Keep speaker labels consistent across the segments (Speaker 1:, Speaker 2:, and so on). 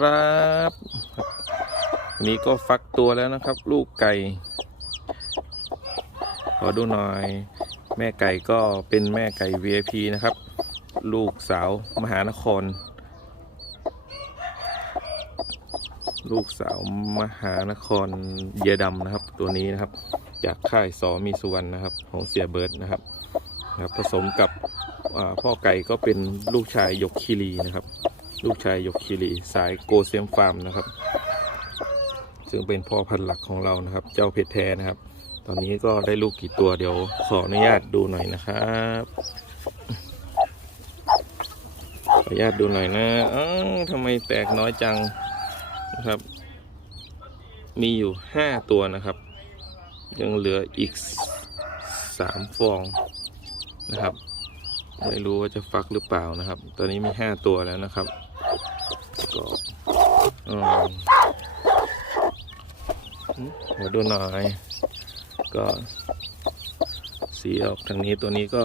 Speaker 1: ครับนี้ก็ฟักตัวแล้วนะครับ ลูกไก่ ขอดูหน่อย แม่ไก่ก็เป็นแม่ไก่ VIP นะครับ ลูกสาวมหานคร ลูกสาวมหานครเยดำนะครับ ตัวนี้นะครับ จากค่ายสอมีสุวรรณนะครับ ของเสียเบิร์ดนะครับนะครับ ผสมกับพ่อไก่ก็เป็นลูกชายยกคีรีนะครับ ลูกชายยกคีรีสายโกเซียมฟาร์มนะครับ ซึ่งเป็นพ่อพันธุ์หลักของเรานะครับ เจ้าเพชรแท้นะครับ ตอนนี้ก็ได้ลูกกี่ตัวเดี๋ยวขออนุญาตดูหน่อยนะครับขออนุญาตดูหน่อยนะอ้าวทำไมแตกน้อยจังนะครับ มีอยู่ห้าตัวนะครับ ยังเหลืออีกสามฟองนะครับไม่รู้ว่าจะฟักหรือเปล่านะครับ ตอนนี้มีห้าตัวแล้วนะครับ ก็อืมเดี๋ยวดูหน่อย ก็สีออกทางนี้ตัวนี้ก็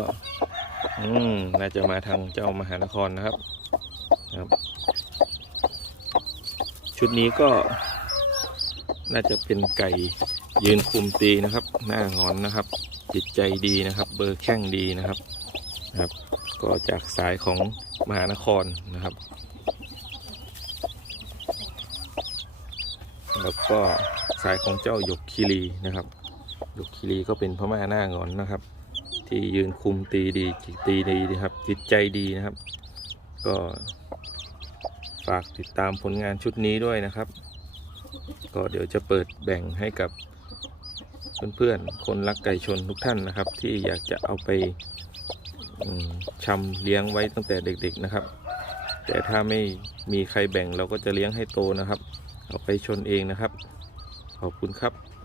Speaker 1: อืมน่าจะมาทางเจ้ามหานครนะครับครับ ชุดนี้ก็ น่าจะเป็นไก่ยืนคุมตีนะครับ หน้างอนนะครับ จิตใจดีนะครับ เบอร์แข้งดีนะครับนะครับ ก็จากสายของมหานครนะครับ แล้วก็สายของเจ้าหยกคีรีนะครับหยกคีรีก็เป็นพม่าหน้างอนนะครับ ที่ยืนคุมตีดีจิตตีดีนะครับ จิตใจดีนะครับ ก็ฝากติดตามผลงานชุดนี้ด้วยนะครับ ก็เดี๋ยวจะเปิดแบ่งให้กับเพื่อนๆ คนรักไก่ชนทุกท่านนะครับ ที่อยากจะเอาไปชำเลี้ยงไว้ตั้งแต่เด็กๆนะครับ แต่ถ้าไม่มีใครแบ่งเราก็จะเลี้ยงให้โตนะครับ เอาไปชนเองนะครับ ขอบคุณครับ